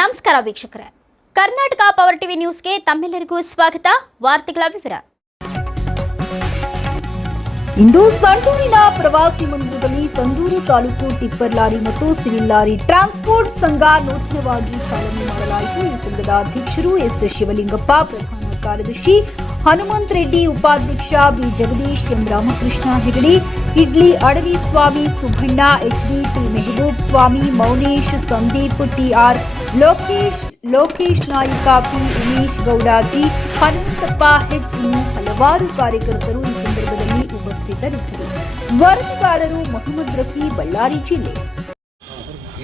ನಮಸ್ಕಾರ ವೀಕ್ಷಕರೇ, Karnataka power TV ನ್ಯೂಸ್ಗೆ ತಮ್ಮೆಲ್ಲರಿಗೂ ಸ್ವಾಗತ. ವಾರ್ತೆಗಳ ವಿವರ. ಇಂದು ಸಂಡೂರಿನ ಪ್ರವಾಸಿ ಮಂದಿರದಲ್ಲಿ ಸಂಡೂರು ತಾಲೂಕು ಟಿಪ್ಪರ್ ಲಾರಿ ಮತ್ತು ಸಿವಿಲ್ ಲಾರಿ ಟ್ರಾನ್ಸ್ಪೋರ್ಟ್ ಸಂಘ ನೂತನವಾಗಿ ಚಾಲನೆ ಮಾಡಲಾಯಿತು. ಈ ಸಂಘದ ಅಧ್ಯಕ್ಷರು ಎಸ್ ಶಿವಲಿಂಗಪ್ಪ, ಪ್ರಧಾನ ಕಾರ್ಯದರ್ಶಿ ಹನುಮಂತ್ ರೆಡ್ಡಿ, ಉಪಾಧ್ಯಕ್ಷ ಬಿ ಜಗದೀಶ್, ಎಂ ರಾಮಕೃಷ್ಣ ಹೆಗಡಿ, ಇಡ್ಲಿ ಅಡವಿ ಸ್ವಾಮಿ, ಸುಭಣ್ಣ, ಎಚ್ಡಿ, ಟಿ ಮೆಹಬೂಬ್ ಸ್ವಾಮಿ, ಮೌನೇಶ್, ಸಂದೀಪ್, ಟಿಆರ್, ಲೋಕೇಶ್ ನಾಯಿಕ, ಪಿ ಉಮೇಶ್ ಗೌಡಾಜಿ, ಹನುಮಂತಪ್ಪ ಹೆಚ್, ಇನ್ನು ಹಲವಾರು ಕಾರ್ಯಕರ್ತರು ಈ ಸಂದರ್ಭದಲ್ಲಿ ಉಪಸ್ಥಿತರಿದ್ದರು. ವರದಿಗಾರರು ಮೊಹಮ್ಮದ್ ರಫಿ, ಬಳ್ಳಾರಿ ಜಿಲ್ಲೆ.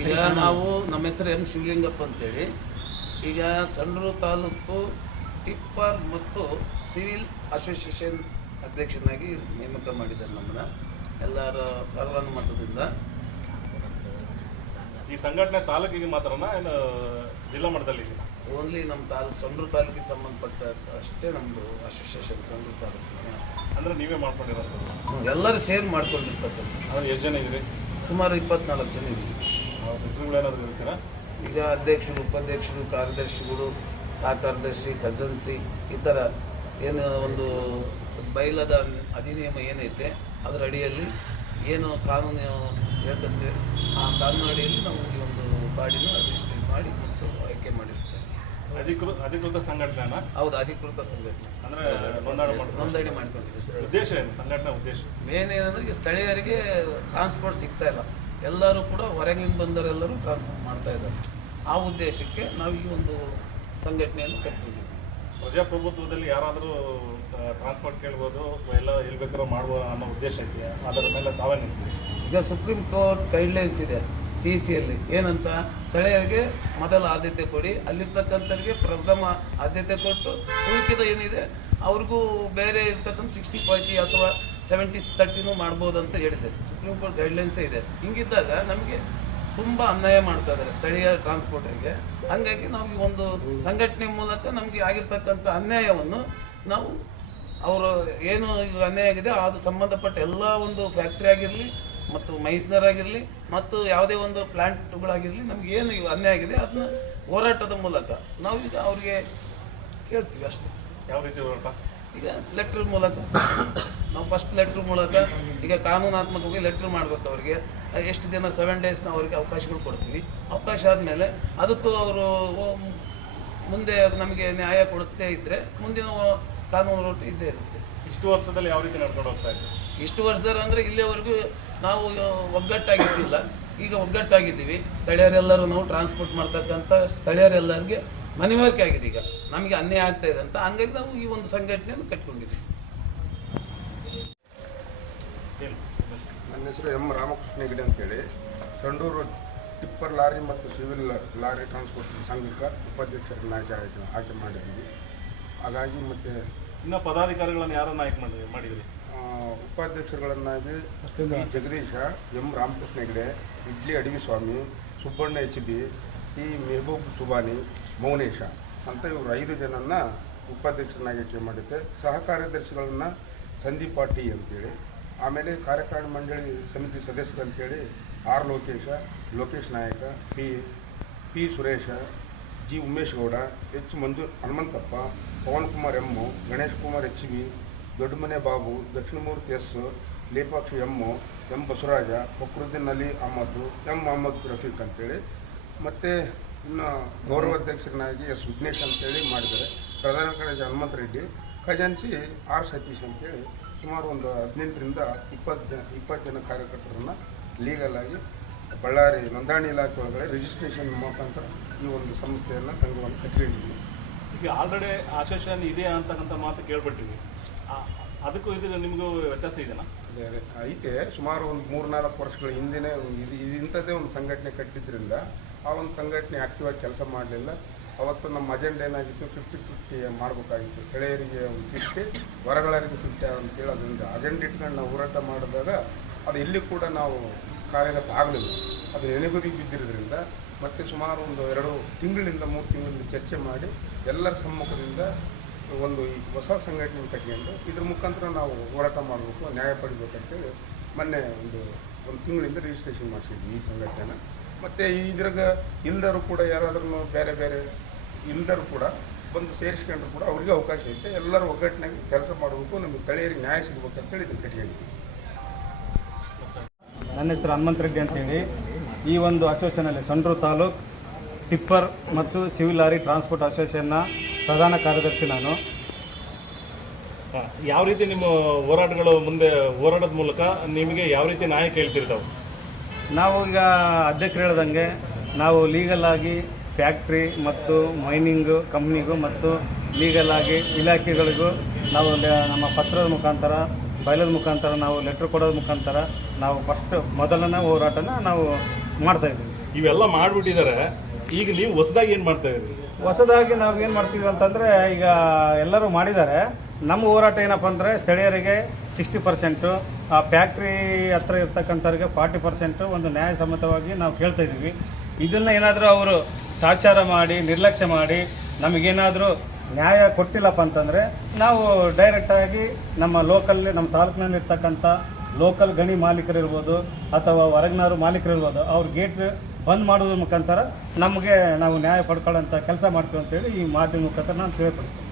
ಈಗ ನಾವು ನಮ್ಮ ಹೆಸರು ಎಂ ಶಿವಲಿಂಗಪ್ಪ ಅಂತೇಳಿ ಈಗ ಸಂಡೂರು ತಾಲೂಕು ಟಿಪ್ಪರ್ ಮತ್ತು ಸಿವಿಲ್ ಅಸೋಸಿಯೇಷನ್ ಅಧ್ಯಕ್ಷನಾಗಿ ನೇಮಕ ಮಾಡಿದ್ದಾರೆ. ನಮ್ಮನ್ನ ಎಲ್ಲರ ಸರ್ವಾನುಮತದಿಂದ. ಈ ಸಂಘಟನೆ ತಾಲೂಕಿಗೆ ಮಾತ್ರನ ಏನು ಜಿಲ್ಲಾ ಮಟ್ಟದಲ್ಲಿ? ಓನ್ಲಿ ನಮ್ಮ ಸಂಡೂರು ತಾಲೂಕಿಗೆ ಸಂಬಂಧಪಟ್ಟ ಅಷ್ಟೇ ನಮ್ಮದು ಅಸೋಸಿಯೇಷನ್ ಸಂಡೂರು ತಾಲೂಕು. ಅಂದರೆ ನೀವೇ ಮಾಡ್ಕೊಂಡಿರೋದು? ಎಲ್ಲರೂ ಸೇರ್ ಮಾಡ್ಕೊಂಡಿರ್ತಕ್ಕಂಥ. ಅದು ಎಷ್ಟು ಜನ ಇದ್ರಿ? ಸುಮಾರು 24 ಜನ ಇದ್ದೀವಿ. ಹೆಸರುಗಳೇನಾದರೂ ಇರ್ತೀರಾ? ಈಗ ಅಧ್ಯಕ್ಷರು, ಉಪಾಧ್ಯಕ್ಷರು, ಕಾರ್ಯದರ್ಶಿಗಳು, ಸಹ ಕಾರ್ಯದರ್ಶಿ, ಖಜಾನ್ಸಿ, ಈ ಥರ ಏನು ಒಂದು ಬೈಲದ ಅಧಿನಿಯಮ ಏನೈತೆ ಅದರ ಅಡಿಯಲ್ಲಿ ಏನು ಕಾನೂನು ಹೇಳ್ತಂತೆ ಆ ಕಾನೂನು ಅಡಿಯಲ್ಲಿ ನಾವು ಈ ಒಂದು ಬಾಡಿನ ರಿಜಿಸ್ಟ್ರಿ ಮಾಡಿ ಮತ್ತು ಆಯ್ಕೆ ಮಾಡಿರ್ತೇವೆ. ಅಧಿಕೃತ ಸಂಘಟನೆನ? ಹೌದು, ಅಧಿಕೃತ ಸಂಘಟನೆ. ಅಂದರೆ ನೋಂದಣಿ ಮಾಡ್ಕೊಂಡಿದ್ದೀವಿ. ಉದ್ದೇಶ ಏನು ಸಂಘಟನೆ ಉದ್ದೇಶ? ಮೇನ್ ಏನಂದ್ರೆ ಈಗ ಸ್ಥಳೀಯರಿಗೆ ಟ್ರಾನ್ಸ್ಪೋರ್ಟ್ ಸಿಗ್ತಾ ಇಲ್ಲ, ಎಲ್ಲರೂ ಕೂಡ ಹೊರಗಿಂದ ಬಂದವರೆಲ್ಲರೂ ಟ್ರಾನ್ಸ್ಪೋರ್ಟ್ ಮಾಡ್ತಾ ಇದ್ದಾರೆ. ಆ ಉದ್ದೇಶಕ್ಕೆ ನಾವು ಈ ಒಂದು ಸಂಘಟನೆಯನ್ನು ಕಟ್ಟಿದ್ದೀವಿ. ಪ್ರಜಾಪ್ರಭುತ್ವದಲ್ಲಿ ಯಾರಾದರೂ ಟ್ರಾನ್ಸ್ಪೋರ್ಟ್ ಕೇಳ್ಬೋದು, ಎಲ್ಲ ಎಲ್ಲಿ ಬೇಕಾದ್ರೂ ಮಾಡ್ಬೋದು ಅನ್ನೋ ಉದ್ದೇಶ ಐತಿ. ಅದರ ಮೇಲೆ ತಾವೇ ನಿಂತೀವಿ. ಈಗ ಸುಪ್ರೀಂ ಕೋರ್ಟ್ ಗೈಡ್ಲೈನ್ಸ್ ಇದೆ CECಯಲ್ಲಿ ಏನಂತ, ಸ್ಥಳೀಯರಿಗೆ ಮೊದಲ ಆದ್ಯತೆ ಕೊಡಿ, ಅಲ್ಲಿರ್ತಕ್ಕಂಥವ್ರಿಗೆ ಪ್ರಥಮ ಆದ್ಯತೆ ಕೊಟ್ಟು ಉಳಿಕೆದ ಏನಿದೆ ಅವ್ರಿಗೂ ಬೇರೆ ಇರ್ತಕ್ಕಂಥ 60-40 ಅಥವಾ 70-30 ಮಾಡ್ಬೋದು ಅಂತ ಹೇಳಿದೆ. ಸುಪ್ರೀಂ ಕೋರ್ಟ್ ಗೈಡ್ಲೈನ್ಸೇ ಇದೆ. ಹಿಂಗಿದ್ದಾಗ ನಮಗೆ ತುಂಬ ಅನ್ಯಾಯ ಮಾಡ್ತಾ ಇದ್ದಾರೆ ಸ್ಥಳೀಯ ಟ್ರಾನ್ಸ್ಪೋರ್ಟರ್ಗೆ. ಹಾಗಾಗಿ ನಾವು ಈ ಒಂದು ಸಂಘಟನೆ ಮೂಲಕ ನಮಗೆ ಆಗಿರ್ತಕ್ಕಂಥ ಅನ್ಯಾಯವನ್ನು ನಾವು ಅವರು ಏನು ಈಗ ಅನ್ಯಾಯ ಆಗಿದೆ ಅದು ಸಂಬಂಧಪಟ್ಟ ಎಲ್ಲ ಒಂದು ಫ್ಯಾಕ್ಟ್ರಿ ಆಗಿರಲಿ ಮತ್ತು ಮೈಸೂರು ಆಗಿರಲಿ ಮತ್ತು ಯಾವುದೇ ಒಂದು ಪ್ಲಾಂಟ್ಗಳಾಗಿರಲಿ ನಮ್ಗೆ ಏನು ಈಗ ಅನ್ಯಾಯ ಆಗಿದೆ ಅದನ್ನ ಹೋರಾಟದ ಮೂಲಕ ನಾವು ಈಗ ಅವ್ರಿಗೆ ಕೇಳ್ತೀವಿ ಅಷ್ಟೇ. ಯಾವ ರೀತಿ ಹೋರಾಟ? ಈಗ ಲೆಟ್ರ್ ಮೂಲಕ ನಾವು ಫಸ್ಟ್ ಲೆಟ್ರ್ ಮೂಲಕ ಈಗ ಕಾನೂನಾತ್ಮಕವಾಗಿ ಲೆಟ್ರ್ ಮಾಡ್ಬೇಕು ಅವ್ರಿಗೆ. ಎಷ್ಟು ದಿನ 7 days ನಾವು ಅವ್ರಿಗೆ ಅವಕಾಶಗಳು ಕೊಡ್ತೀವಿ. ಅವಕಾಶ ಆದಮೇಲೆ ಅದಕ್ಕೂ ಅವರು ಮುಂದೆ ನಮಗೆ ನ್ಯಾಯ ಕೊಡುತ್ತೇ ಇದ್ದರೆ ಮುಂದಿನ ಕಾನೂನು ರೋಟ ಇದ್ದೇ ಇರುತ್ತೆ. ಇಷ್ಟು ವರ್ಷದಲ್ಲಿ ಯಾವ ರೀತಿ ನಡ್ಕೊಂಡು ಹೋಗ್ತಾ ಇದ್ದೀವಿ? ಇಷ್ಟು ವರ್ಷದಲ್ಲಿ ಅಂದರೆ ಇಲ್ಲಿವರೆಗೂ ನಾವು ಒಗ್ಗಟ್ಟಾಗಿದ್ದಿಲ್ಲ, ಈಗ ಒಗ್ಗಟ್ಟಾಗಿದ್ದೀವಿ. ಸ್ಥಳೀಯರೆಲ್ಲರೂ ನಾವು ಟ್ರಾನ್ಸ್ಪೋರ್ಟ್ ಮಾಡ್ತಕ್ಕಂಥ ಸ್ಥಳೀಯರೆಲ್ಲರಿಗೆ ಮನವರಿಕೆ ಆಗಿದೆ. ಈಗ ನಮಗೆ ಅನ್ಯಾಯ ಆಗ್ತಾ ಇದೆ ಅಂತ, ಹಂಗಾಗಿ ನಾವು ಈ ಒಂದು ಸಂಘಟನೆಯನ್ನು ಕಟ್ಕೊಂಡಿದ್ದೀವಿ. ನನ್ನ ಹೆಸರು ಎಂ ರಾಮಕೃಷ್ಣ ಹೆಗಡೆ ಅಂತೇಳಿ ಸಂಡೂರು ಟಿಪ್ಪರ್ ಲಾರಿ ಮತ್ತು ಸಿವಿಲ್ ಲಾರಿ ಟ್ರಾನ್ಸ್ಪೋರ್ಟ್ ಸಂಘಕ್ಕೆ ಉಪಾಧ್ಯಕ್ಷರನ್ನಾಗಿ ಆಯ್ಕೆ ಮಾಡಿದ್ದೀವಿ. ಹಾಗಾಗಿ ಮತ್ತು ಇನ್ನು ಪದಾಧಿಕಾರಿಗಳನ್ನು ಯಾರನ್ನು ಆಯ್ಕೆ ಮಾಡಿದ್ರಿ? ಉಪಾಧ್ಯಕ್ಷರುಗಳನ್ನಾಗಿ ಜಗದೀಶ, ಎಂ ರಾಮಕೃಷ್ಣ ಹೆಗಡೆ, ಇಡ್ಲಿ ಅಡವಿ ಸ್ವಾಮಿ, ಸುಬ್ಬಣ್ಣ HB, ಟಿ ಮೆಹಬೂಬ್ ಸುಬಾನಿ, ಮೌನೇಶ ಅಂತ ಇವರು 5 ಜನನ್ನ ಉಪಾಧ್ಯಕ್ಷರನ್ನಾಗಿ ಆಯ್ಕೆ ಮಾಡಿದ್ದೆ. ಸಹ ಕಾರ್ಯದರ್ಶಿಗಳನ್ನು ಸಂದೀಪ ಟಿ ಅಂತೇಳಿ, ಆಮೇಲೆ ಕಾರ್ಯಕಾರಿಣಿ ಮಂಡಳಿ ಸಮಿತಿ ಸದಸ್ಯರು ಅಂತೇಳಿ R Lokesh Nayaka, P Suresha, G Umesh Gowda, H Hanumanthappa, Pavan Kumar M, Ganesh Kumar HB, Doddamane Babu, Dakshinamurthy S, Lepakshi M Basavaraja, Fakruddin Ali Ahmad, M Mohammed Rafiq ಅಂತೇಳಿ, ಮತ್ತು ಇನ್ನು ಗೌರವಾಧ್ಯಕ್ಷರನ್ನಾಗಿ ಎಸ್ ವಿಘ್ನೇಶ್ ಅಂತೇಳಿ ಮಾಡಿದ್ದಾರೆ. ಪ್ರಧಾನ ಕಾರ್ಯದರ್ಶಿ ಹನುಮಂತ್ ರೆಡ್ಡಿ, ಖಜಾನ್ಸಿ ಆರ್ ಸತೀಶ್ ಅಂತೇಳಿ ಸುಮಾರು ಒಂದು 18ರಿಂದ 20 ಜನ ಕಾರ್ಯಕರ್ತರನ್ನು ಲೀಗಲ್ ಆಗಿ ಬಳ್ಳಾರಿ ನೋಂದಣಿ ಇಲಾಖೆ ಒಳಗಡೆ ರಿಜಿಸ್ಟ್ರೇಷನ್ ಮುಖಾಂತರ ಈ ಒಂದು ಸಂಸ್ಥೆಯನ್ನು ಸಂಘವನ್ನು ಕಟ್ಟಿದ್ದೀವಿ. ಈಗ ಆಲ್ರೆಡಿ ಅಸೋಸಿಯೇಷನ್ ಇದೆ ಅಂತಕ್ಕಂಥ ಮಾತು ಕೇಳ್ಬಿಟ್ಟಿವಿ. ಅದಕ್ಕೂ ಇದು ನಿಮಗೂ ವ್ಯತ್ಯಾಸ ಇದೆಯಾ? ಅದೇ ಐತೆ. ಸುಮಾರು ಒಂದು 3-4 ವರ್ಷಗಳ ಹಿಂದೆಯೇ ಇಂಥದ್ದೇ ಒಂದು ಸಂಘಟನೆ ಕಟ್ಟಿದ್ರಿಂದ ಆ ಒಂದು ಸಂಘಟನೆ ಆಕ್ಟಿವ್ ಆಗಿ ಕೆಲಸ ಮಾಡಲಿಲ್ಲ. ಅವತ್ತು ನಮ್ಮ ಅಜೆಂಡಾ ಏನಾಗಿತ್ತು, 50-50 ಮಾಡಬೇಕಾಗಿತ್ತು. ಸ್ಥಳೀಯರಿಗೆ ಒಂದು 50, ಹೊರಗಳರಿಗೆ 50 ಅಂತೇಳಿ ಅದರಿಂದ ಅಜೆಂಡಾ ಇಟ್ಕೊಂಡು ನಾವು ಹೋರಾಟ ಮಾಡಿದಾಗ ಅದು ಎಲ್ಲಿ ಕೂಡ ನಾವು ಕಾರ್ಯಗತ ಆಗಲಿಲ್ಲ. ಅದು ನೆನೆಗುದಿಗೆ ಬಿದ್ದಿರೋದ್ರಿಂದ ಮತ್ತೆ ಸುಮಾರು ಒಂದು 2 ತಿಂಗಳಿಂದ 3 ತಿಂಗಳಿಂದ ಚರ್ಚೆ ಮಾಡಿ ಎಲ್ಲರ ಸಮ್ಮುಖದಿಂದ ಒಂದು ಈ ಹೊಸ ಸಂಘಟನೆ ಕಟ್ಟಿಕೊಂಡು ಇದ್ರ ಮುಖಾಂತರ ನಾವು ಹೋರಾಟ ಮಾಡಬೇಕು, ನ್ಯಾಯ ಪಡಿಬೇಕಂತೇಳಿ ಮೊನ್ನೆ ಒಂದು ತಿಂಗಳಿಂದ ರಿಜಿಸ್ಟ್ರೇಷನ್ ಮಾಡಿಸಿದ್ವಿ ಈ ಸಂಘಟನೆನ. ಮತ್ತು ಇದ್ರಾಗ ಇಲ್ದರು ಕೂಡ ಯಾರಾದ್ರೂ ಬೇರೆ ಬೇರೆ ಇಲ್ದರು ಕೂಡ ಬಂದು ಸೇರಿಸ್ಕೊಂಡ್ರು ಕೂಡ ಅವ್ರಿಗೆ ಅವಕಾಶ ಐತೆ. ಎಲ್ಲರೂ ಒಗ್ಗಟ್ಟಿನಾಗಿ ಕೆಲಸ ಮಾಡಬೇಕು, ನಮಗೆ ಸ್ಥಳೀಯರಿಗೆ ನ್ಯಾಯ ಸಿಗಬೇಕು ಅಂತೇಳಿ ಇದನ್ನು ಕಟ್ಕೊಂಡಿದ್ದೀವಿ. ನನ್ನ ಹೆಸರು ಹನುಮಂತ ರೆಡ್ಡಿ ಅಂತೇಳಿ ಈ ಒಂದು ಅಸೋಸಿಯೇಷನಲ್ಲಿ ಸಂಡೂರು ತಾಲೂಕು ಟಿಪ್ಪರ್ ಮತ್ತು ಸಿವಿಲ್ ಲಾರಿ ಟ್ರಾನ್ಸ್ಪೋರ್ಟ್ ಅಸೋಸಿಯೇಷನ್ನ ಪ್ರಧಾನ ಕಾರ್ಯದರ್ಶಿ ನಾನು. ಯಾವ ರೀತಿ ನಿಮ್ಮ ಹೋರಾಟಗಳು ಮುಂದೆ ಹೋರಾಟದ ಮೂಲಕ ನಿಮಗೆ ಯಾವ ರೀತಿ ನ್ಯಾಯ ಕೇಳ್ತಿರ್ತಾವೆ? ನಾವು ಈಗ ಅಧ್ಯಕ್ಷರು ಹೇಳ್ದಂಗೆ ನಾವು ಲೀಗಲ್ ಆಗಿ ಫ್ಯಾಕ್ಟ್ರಿ ಮತ್ತು ಮೈನಿಂಗು ಕಂಪ್ನಿಗೂ ಮತ್ತು ಲೀಗಲ್ ಆಗಿ ಇಲಾಖೆಗಳಿಗೂ ನಾವು ನಮ್ಮ ಪತ್ರದ ಮುಖಾಂತರ ಬಯಲದ ಮುಖಾಂತರ ನಾವು ಲೆಟ್ರ್ ಕೊಡೋದ್ರ ಮುಖಾಂತರ ನಾವು ಮೊದಲನೇ ಹೋರಾಟನ ನಾವು ಮಾಡ್ತಾಯಿದ್ದೀವಿ. ಇವೆಲ್ಲ ಮಾಡಿಬಿಟ್ಟಿದ್ದಾರೆ. ಈಗ ನೀವು ಹೊಸದಾಗಿ ಏನು ಮಾಡ್ತಾ ಇದ್ದೀರಿ? ಹೊಸದಾಗಿ ನಾವು ಏನು ಮಾಡ್ತೀವಿ ಅಂತಂದರೆ, ಈಗ ಎಲ್ಲರೂ ಮಾಡಿದ್ದಾರೆ. ನಮ್ಮ ಹೋರಾಟ ಏನಪ್ಪ ಅಂದರೆ ಸ್ಥಳೀಯರಿಗೆ 60%, ಆ ಫ್ಯಾಕ್ಟ್ರಿ ಹತ್ರ ಇರ್ತಕ್ಕಂಥವ್ರಿಗೆ 40% ಒಂದು ನ್ಯಾಯಸಮ್ಮತವಾಗಿ ನಾವು ಕೇಳ್ತಾ ಇದ್ದೀವಿ. ಇದನ್ನು ಏನಾದರೂ ಅವರು ತಾಚಾರ ಮಾಡಿ ನಿರ್ಲಕ್ಷ್ಯ ಮಾಡಿ ನಮಗೇನಾದರೂ ನ್ಯಾಯ ಕೊಟ್ಟಿಲ್ಲಪ್ಪ ಅಂತಂದರೆ ನಾವು ಡೈರೆಕ್ಟಾಗಿ ನಮ್ಮ ತಾಲೂಕಿನಲ್ಲಿ ಇರ್ತಕ್ಕಂಥ ಲೋಕಲ್ ಗಣಿ ಮಾಲೀಕರಿರ್ಬೋದು ಅಥವಾ ಹೊರಗಿನವರು ಮಾಲೀಕರಿರ್ಬೋದು ಅವ್ರ ಗೇಟ್ ಬಂದ್ ಮಾಡೋದ್ರ ಮುಖಾಂತರ ನಮಗೆ ನಾವು ನ್ಯಾಯ ಪಡ್ಕೊಳ್ಳೋಂಥ ಕೆಲಸ ಮಾಡ್ತೀವಿ ಅಂತೇಳಿ ಈ ಮಾಧ್ಯಮ ಮುಖಾಂತರ ನಾನು ತಿಳಿಪಡಿಸ್ತೀನಿ.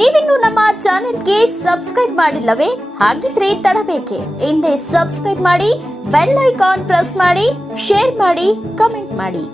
ನೀವಿನ್ನು ನಮ್ಮ ಚಾನೆಲ್ಗೆ ಸಬ್ಸ್ಕ್ರೈಬ್ ಮಾಡಿಲ್ಲವೇ? ಹಾಗಿದ್ರೆ ತಡಬೇಕೆ? ಹಿಂದೆ ಸಬ್ಸ್ಕ್ರೈಬ್ ಮಾಡಿ, ಬೆಲ್ ಐಕಾನ್ ಪ್ರೆಸ್ ಮಾಡಿ, ಶೇರ್ ಮಾಡಿ, ಕಮೆಂಟ್ ಮಾಡಿ.